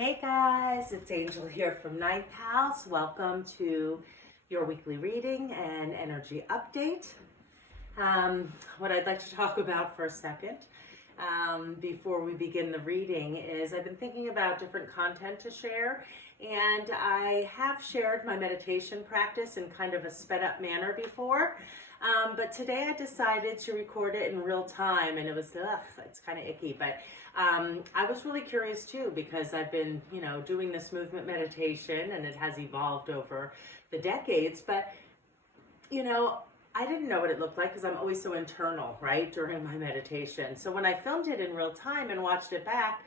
Hey guys, it's Angel here from Ninth House. Welcome to your weekly reading and energy update. What I'd like to talk about for a second before we begin the reading is I've been thinking about different content to share, and I have shared my meditation practice in kind of a sped up manner before. But today I decided to record it in real time, and it's kind of icky, but I was really curious too, because I've been, doing this movement meditation and it has evolved over the decades, but, I didn't know what it looked like because I'm always so internal, right, during my meditation. So when I filmed it in real time and watched it back,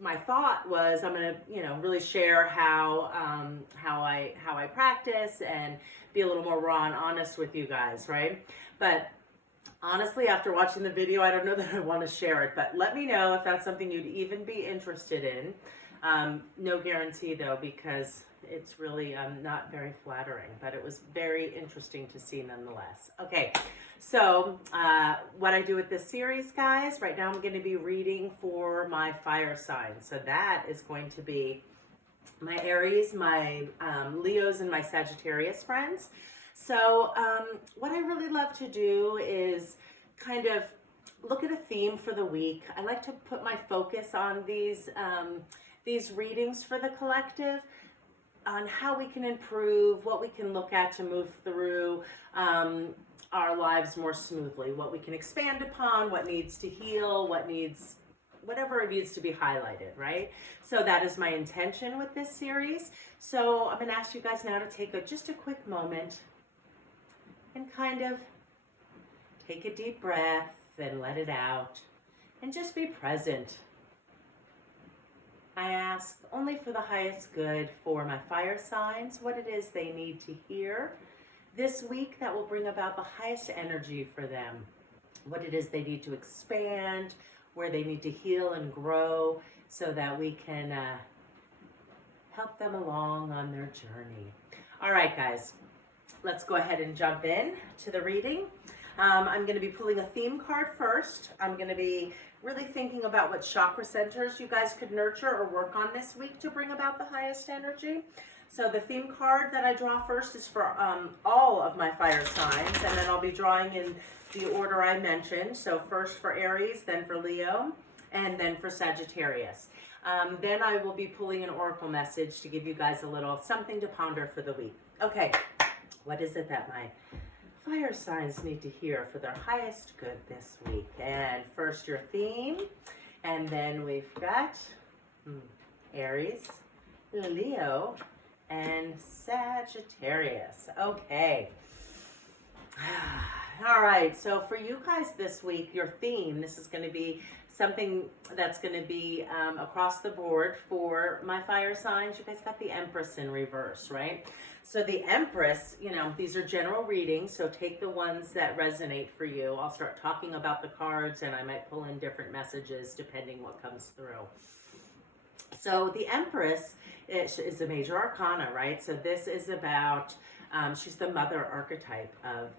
my thought was I'm going to, really share how I practice and be a little more raw and honest with you guys, right? But honestly, after watching the video, I don't know that I want to share it, but let me know if that's something you'd even be interested in. No guarantee though, because it's really not very flattering, but it was very interesting to see nonetheless. Okay, so what I do with this series, guys, right now I'm going to be reading for my fire signs. So that is going to be my Aries, my Leos, and my Sagittarius friends. So what I really love to do is kind of look at a theme for the week. I like to put my focus on these readings for the collective, on how we can improve, what we can look at to move through our lives more smoothly, what we can expand upon, what needs to heal, whatever it needs to be highlighted, right? So that is my intention with this series. So I'm going to ask you guys now to take just a quick moment and kind of take a deep breath and let it out and just be present. I ask only for the highest good for my fire signs, what it is they need to hear this week that will bring about the highest energy for them, what it is they need to expand, where they need to heal and grow so that we can help them along on their journey. All right, guys, let's go ahead and jump in to the reading. I'm going to be pulling a theme card first. I'm going to be really thinking about what chakra centers you guys could nurture or work on this week to bring about the highest energy. So the theme card that I draw first is for all of my fire signs, and then I'll be drawing in the order I mentioned. So first for Aries, then for Leo, and then for Sagittarius. Then I will be pulling an oracle message to give you guys a little something to ponder for the week. Okay, what is it that my fire signs need to hear for their highest good this week? And first your theme, and then we've got Aries, Leo, and Sagittarius. Okay. All right, so for you guys this week, your theme, this is going to be something that's going to be across the board for my fire signs. You guys got the Empress in reverse, right? So the Empress, these are general readings, so take the ones that resonate for you. I'll start talking about the cards, and I might pull in different messages depending what comes through. So the Empress is a major arcana, right? So this is about, she's the mother archetype of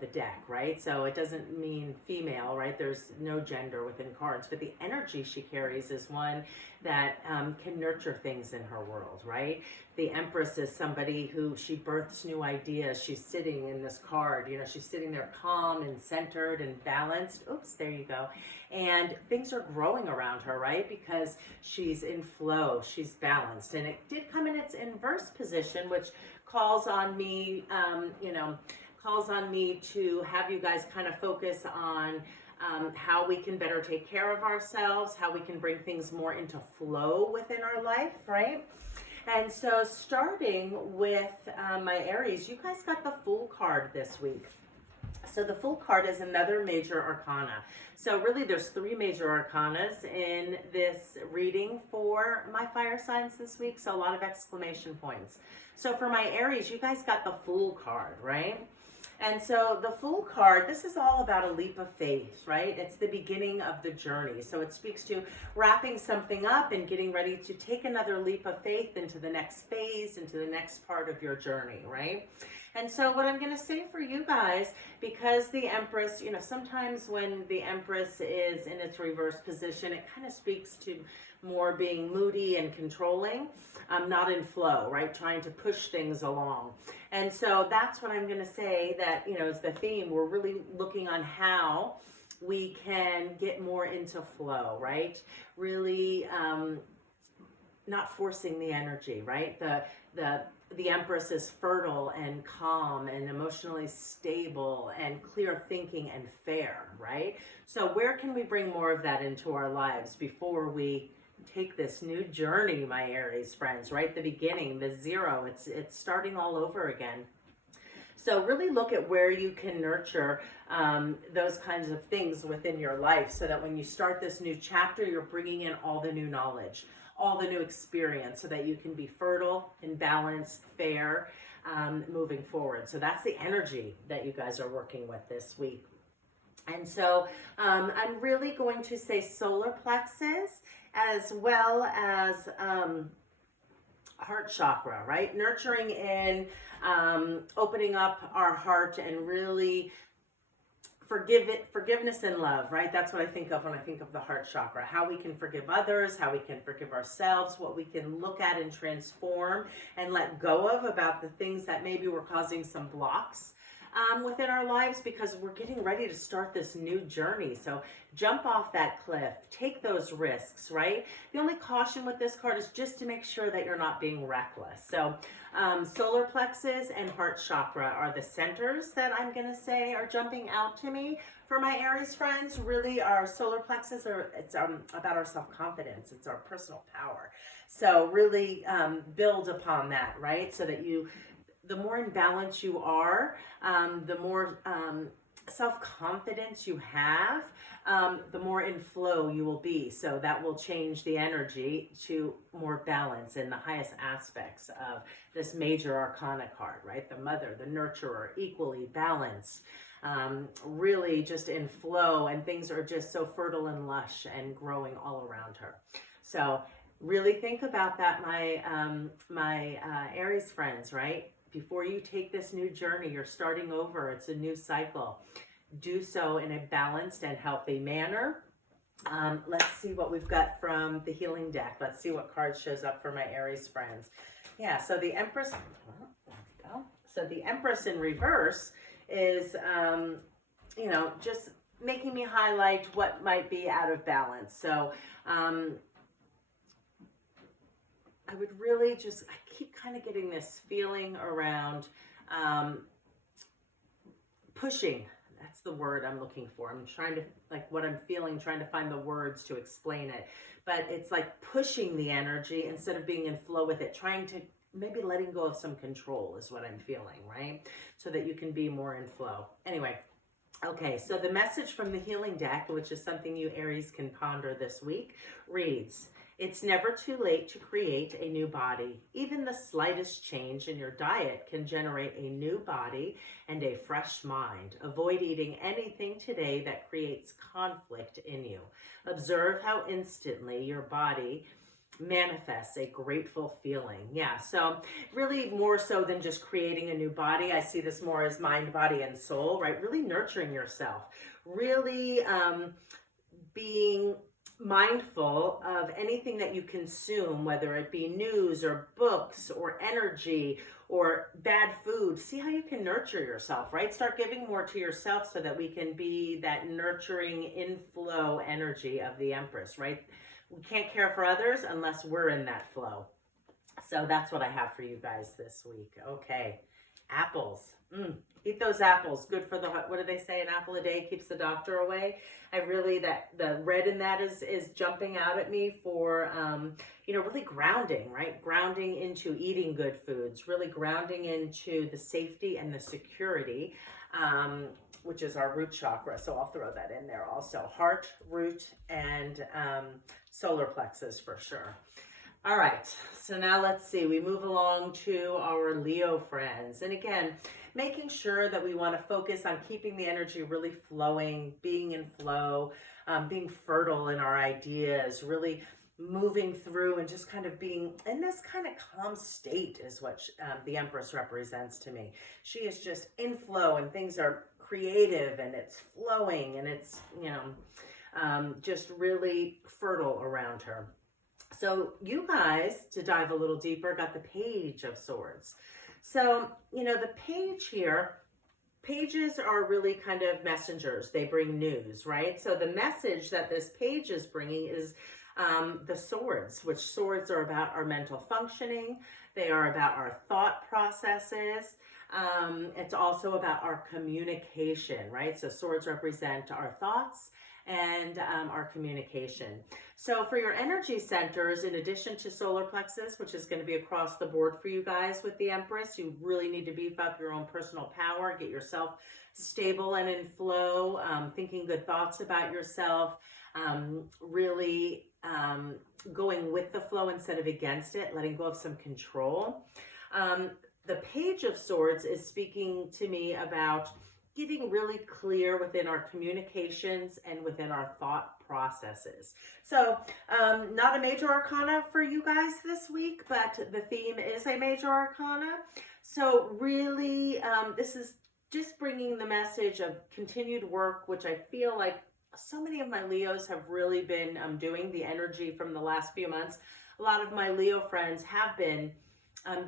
the deck, right? So it doesn't mean female, right? There's no gender within cards, but the energy she carries is one that can nurture things in her world, right? The Empress is somebody who she births new ideas. She's sitting in this card, she's sitting there calm and centered and balanced. Oops, there you go. And things are growing around her, right? Because she's in flow, she's balanced. And it did come in its inverse position, which calls on me, to have you guys kind of focus on how we can better take care of ourselves, how we can bring things more into flow within our life, right? And so starting with my Aries, you guys got the Fool card this week. So the Fool card is another major arcana. So really there's three major arcanas in this reading for my fire signs this week. So a lot of exclamation points. So for my Aries, you guys got the Fool card, right? And so the Fool card, this is all about a leap of faith, right? It's the beginning of the journey. So it speaks to wrapping something up and getting ready to take another leap of faith into the next phase, into the next part of your journey, right? And so what I'm going to say for you guys, because the Empress, sometimes when the Empress is in its reverse position, it kind of speaks to more being moody and controlling, not in flow, right? Trying to push things along. And so that's what I'm going to say that, is the theme. We're really looking on how we can get more into flow, right? Really not forcing the energy, right? The Empress is fertile and calm and emotionally stable and clear thinking and fair, right? So where can we bring more of that into our lives before we take this new journey, my Aries friends, right? The beginning, the zero, it's starting all over again. So really look at where you can nurture those kinds of things within your life so that when you start this new chapter, you're bringing in all the new knowledge, all the new experience so that you can be fertile and balanced, fair, moving forward. So that's the energy that you guys are working with this week. And so I'm really going to say solar plexus as well as heart chakra, right? Nurturing in, opening up our heart and really forgiveness and love, right? That's what I think of when I think of the heart chakra. How we can forgive others, how we can forgive ourselves, what we can look at and transform and let go of about the things that maybe were causing some blocks within our lives, because we're getting ready to start this new journey. So jump off that cliff, take those risks, right? The only caution with this card is just to make sure that you're not being reckless. So solar plexus and heart chakra are the centers that I'm going to say are jumping out to me for my Aries friends. Really, our solar plexus, it's about our self-confidence. It's our personal power. So really build upon that, right? So that the more in balance you are, the more self-confidence you have, the more in flow you will be. So that will change the energy to more balance in the highest aspects of this major arcana card, right? The mother, the nurturer, equally balanced, really just in flow, and things are just so fertile and lush and growing all around her. So really think about that, my Aries friends, right? Before you take this new journey, you're starting over. It's a new cycle. Do so in a balanced and healthy manner. Let's see what we've got from the healing deck. Let's see what card shows up for my Aries friends. Yeah, so the Empress, there we go. So the Empress in reverse is, just making me highlight what might be out of balance. So, I would really I keep kind of getting this feeling around pushing. That's the word I'm looking for. I'm trying to, what I'm feeling, trying to find the words to explain it. But it's like pushing the energy instead of being in flow with it, trying to maybe letting go of some control is what I'm feeling, right? So that you can be more in flow. Anyway. Okay, so the message from the healing deck, which is something you Aries can ponder this week, reads, "It's never too late to create a new body. Even the slightest change in your diet can generate a new body and a fresh mind. Avoid eating anything today that creates conflict in you. Observe how instantly your body manifests a grateful feeling." Yeah, so really more so than just creating a new body. I see this more as mind, body, and soul, right? Really nurturing yourself. Really being mindful of anything that you consume, whether it be news or books or energy or bad food. See how you can nurture yourself, right? Start giving more to yourself so that we can be that nurturing inflow energy of the Empress, right? We can't care for others unless we're in that flow. So that's what I have for you guys this week. Okay, apples. Eat those apples. Good for what do they say? An apple a day keeps the doctor away. The red in that is jumping out at me for, really grounding, right? Grounding into eating good foods, really grounding into the safety and the security, which is our root chakra. So I'll throw that in there also. Heart, root, and solar plexus for sure. All right, so now let's see. We move along to our Leo friends. And again, making sure that we want to focus on keeping the energy really flowing, being in flow, being fertile in our ideas, really moving through and just kind of being in this kind of calm state is what the Empress represents to me. She is just in flow and things are creative and it's flowing and it's, just really fertile around her. So you guys, to dive a little deeper, got the Page of Swords. So, you know, the page here, pages are really kind of messengers. They bring news, right? So the message that this page is bringing is the swords, which swords are about our mental functioning. They are about our thought processes. It's also about our communication, right? So swords represent our thoughts and our communication. So for your energy centers, in addition to solar plexus, which is going to be across the board for you guys with the Empress, you really need to beef up your own personal power, get yourself stable and in flow, thinking good thoughts about yourself, really going with the flow instead of against it, letting go of some control. The Page of Swords is speaking to me about getting really clear within our communications and within our thought processes. So not a major arcana for you guys this week, but the theme is a major arcana. So really, this is just bringing the message of continued work, which I feel like so many of my Leos have really been doing. The energy from the last few months, a lot of my Leo friends have been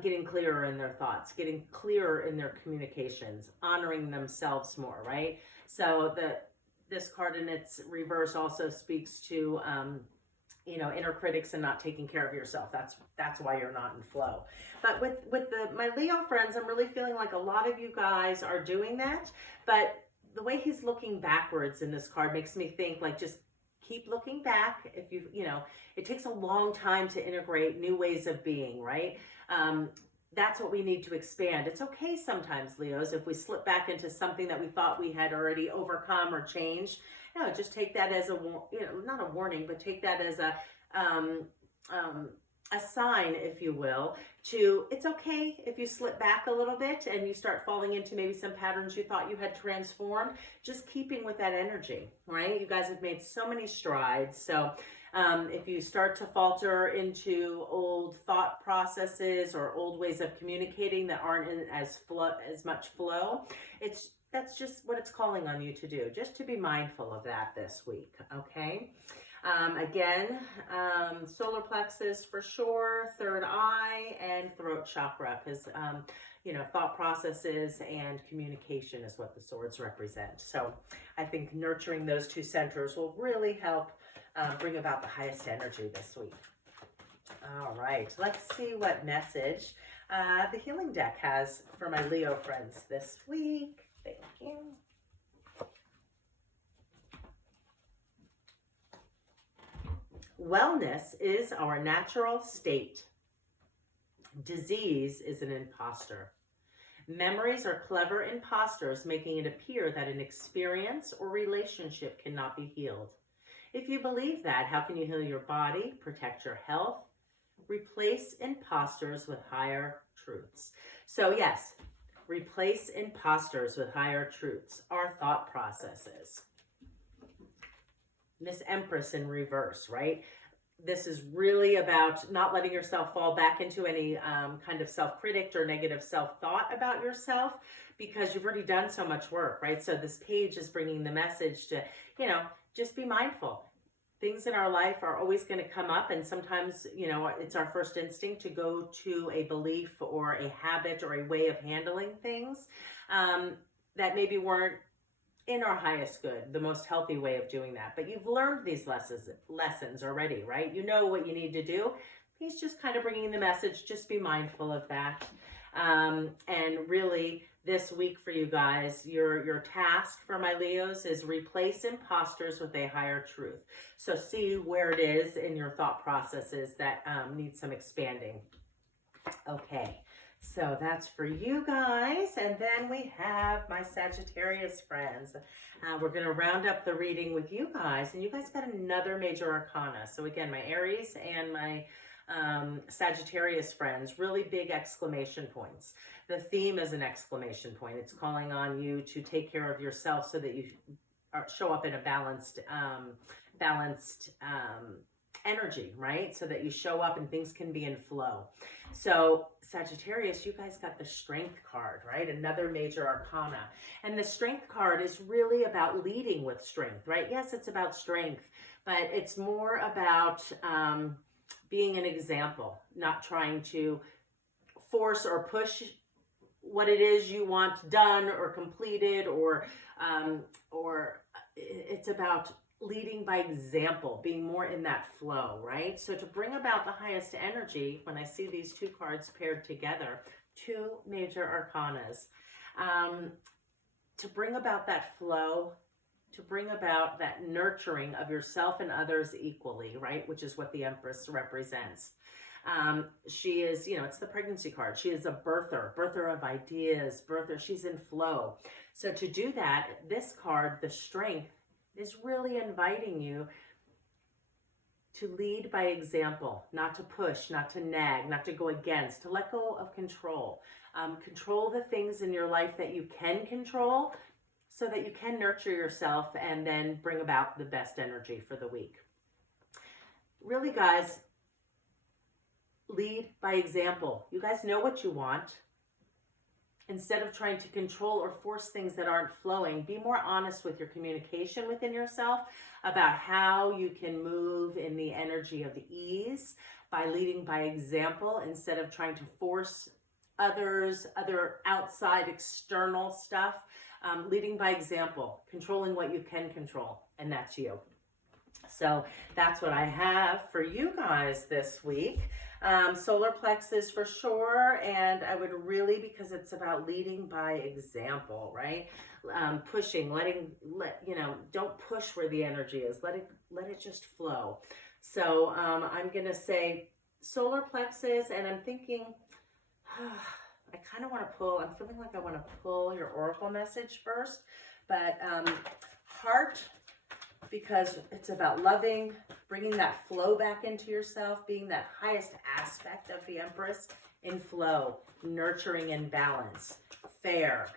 getting clearer in their thoughts, getting clearer in their communications, honoring themselves more, right? So this card in its reverse also speaks to, you know, inner critics and not taking care of yourself. That's why you're not in flow. But with my Leo friends, I'm really feeling like a lot of you guys are doing that. But the way he's looking backwards in this card makes me think like just keep looking back. If you know, it takes a long time to integrate new ways of being, right? That's what we need to expand. It's okay sometimes, Leos, if we slip back into something that we thought we had already overcome or changed. No, just take that as a, you know, not a warning, but take that as a sign, if you will, to it's okay if you slip back a little bit and you start falling into maybe some patterns you thought you had transformed, just keeping with that energy, right? You guys have made so many strides. So if you start to falter into old thought processes or old ways of communicating that aren't in as much flow, that's just what it's calling on you to do, just to be mindful of that this week, okay? Again, solar plexus for sure, third eye, and throat chakra, because, you know, thought processes and communication is what the swords represent. So I think nurturing those two centers will really help bring about the highest energy this week. All right, let's see what message the healing deck has for my Leo friends this week. Thank you. Wellness is our natural state. Disease is an imposter. Memories are clever imposters, making it appear that an experience or relationship cannot be healed. If you believe that, how can you heal your body, protect your health, replace imposters with higher truths? So yes, replace imposters with higher truths, our thought processes. Miss Empress in reverse, right? This is really about not letting yourself fall back into any kind of self-critic or negative self-thought about yourself, because you've already done so much work, right? So this page is bringing the message to, you know, just be mindful. Things in our life are always going to come up, and sometimes, you know, it's our first instinct to go to a belief or a habit or a way of handling things that maybe weren't in our highest good, the most healthy way of doing that. But you've learned these lessons already, right? You know what you need to do. He's just kind of bringing the message, just be mindful of that. And really, this week for you guys, your task for my Leos is replace imposters with a higher truth. So see where it is in your thought processes that need some expanding. Okay. So that's for you guys. And then we have my Sagittarius friends. We're going to round up the reading with you guys. And you guys got another major arcana. So again, my Aries and my Sagittarius friends, really big exclamation points. The theme is an exclamation point. It's calling on you to take care of yourself so that you show up in a balanced energy, right? So that you show up and things can be in flow. So Sagittarius, you guys got the Strength card, right? Another major arcana. And the Strength card is really about leading with strength, right? Yes, it's about strength, but it's more about being an example, not trying to force or push what it is you want done or completed, or it's about leading by example, being more in that flow, right? So to bring about the highest energy, when I see these two cards paired together, two major arcanas, to bring about that flow, to bring about that nurturing of yourself and others equally, right? Which is what the Empress represents. She is, it's the pregnancy card. She is a birther of ideas, she's in flow. So to do that, this card, the Strength, is really inviting you to lead by example, not to push, not to nag, not to go against, to let go of control. Control the things in your life that you can control so that you can nurture yourself and then bring about the best energy for the week. Really, guys, lead by example. You guys know what you want. Instead of trying to control or force things that aren't flowing, be more honest with your communication within yourself about how you can move in the energy of ease by leading by example instead of trying to force others, other outside external stuff. Leading by example, controlling what you can control, and that's you. So that's what I have for you guys this week. Solar plexus for sure, and I would really, because it's about leading by example, right? Pushing, don't push where the energy is. Let it just flow. So I'm gonna say solar plexus, and I'm thinking, I kind of want to pull. I'm feeling like I want to pull your oracle message first, but heart, because it's about loving, bringing that flow back into yourself, being that highest aspect of the Empress in flow, nurturing and balance, fair,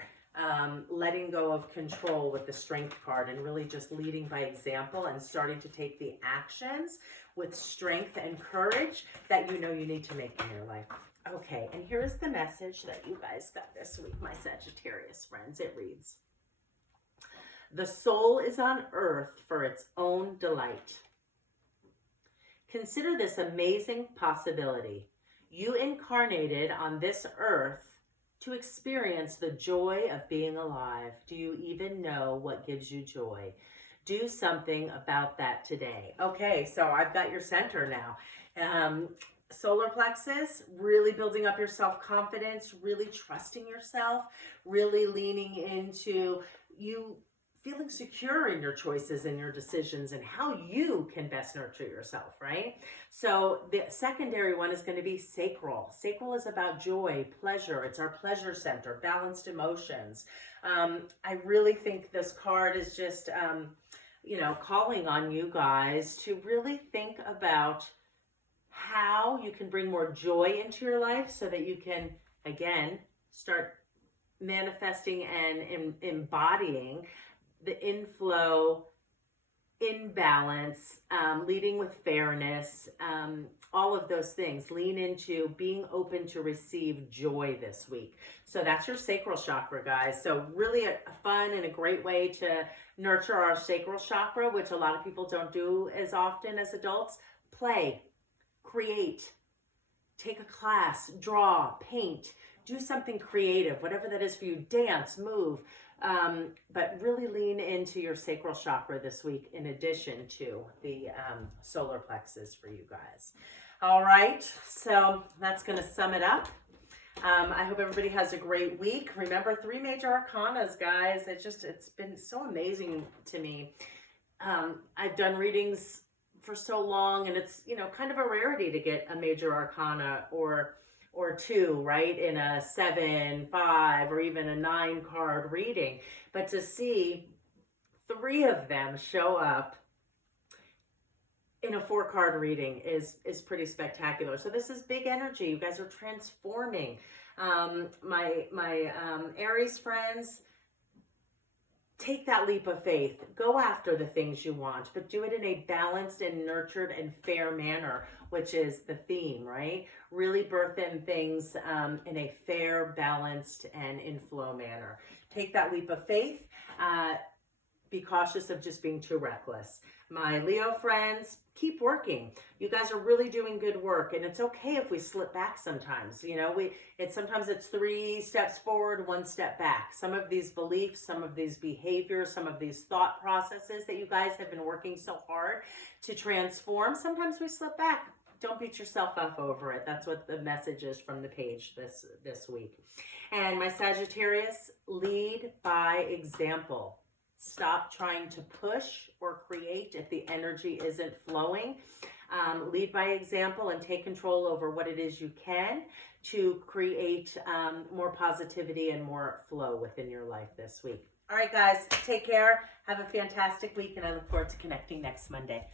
letting go of control with the Strength card, and really just leading by example and starting to take the actions with strength and courage that you know you need to make in your life. Okay, and here is the message that you guys got this week, my Sagittarius friends. It reads, the soul is on earth for its own delight. Consider this amazing possibility. You incarnated on this earth to experience the joy of being alive. Do you even know what gives you joy? Do something about that today. Okay, so I've got your center now. Solar plexus, really building up your self-confidence, really trusting yourself, really leaning into you feeling secure in your choices and your decisions and how you can best nurture yourself, right? So the secondary one is going to be sacral. Sacral is about joy, pleasure. It's our pleasure center, balanced emotions. I really think this card is just, calling on you guys to really think about how you can bring more joy into your life so that you can, again, start manifesting and embodying the inflow, imbalance, leading with fairness, all of those things. Lean into being open to receive joy this week. So that's your sacral chakra, guys. So really a fun and a great way to nurture our sacral chakra, which a lot of people don't do as often as adults. Play. Create, take a class, draw, paint, do something creative, whatever that is for you, dance, move, but really lean into your sacral chakra this week in addition to the solar plexus for you guys. All right, so that's going to sum it up. I hope everybody has a great week. Remember, 3 major arcanas, guys. It's been so amazing to me. I've done readings for so long, and it's kind of a rarity to get a major arcana or 2, right, in a 7, 5, or even a 9 card reading, but to see 3 of them show up in a 4 card reading is pretty spectacular. So this is big energy. You guys are transforming. My Aries friends, take that leap of faith. Go after the things you want, but do it in a balanced and nurtured and fair manner, which is the theme, right? Really birth in things in a fair, balanced, and in flow manner. Take that leap of faith. be cautious of just being too reckless. My Leo friends, keep working. You guys are really doing good work, and it's okay if we slip back sometimes. You know, sometimes it's 3 steps forward, 1 step back. Some of these beliefs, some of these behaviors, some of these thought processes that you guys have been working so hard to transform, sometimes we slip back. Don't beat yourself up over it. That's what the message is from the page this week. And my Sagittarius, lead by example. Stop trying to push or create if the energy isn't flowing. Lead by example and take control over what it is you can to create more positivity and more flow within your life this week. All right, guys, take care. Have a fantastic week, and I look forward to connecting next Monday.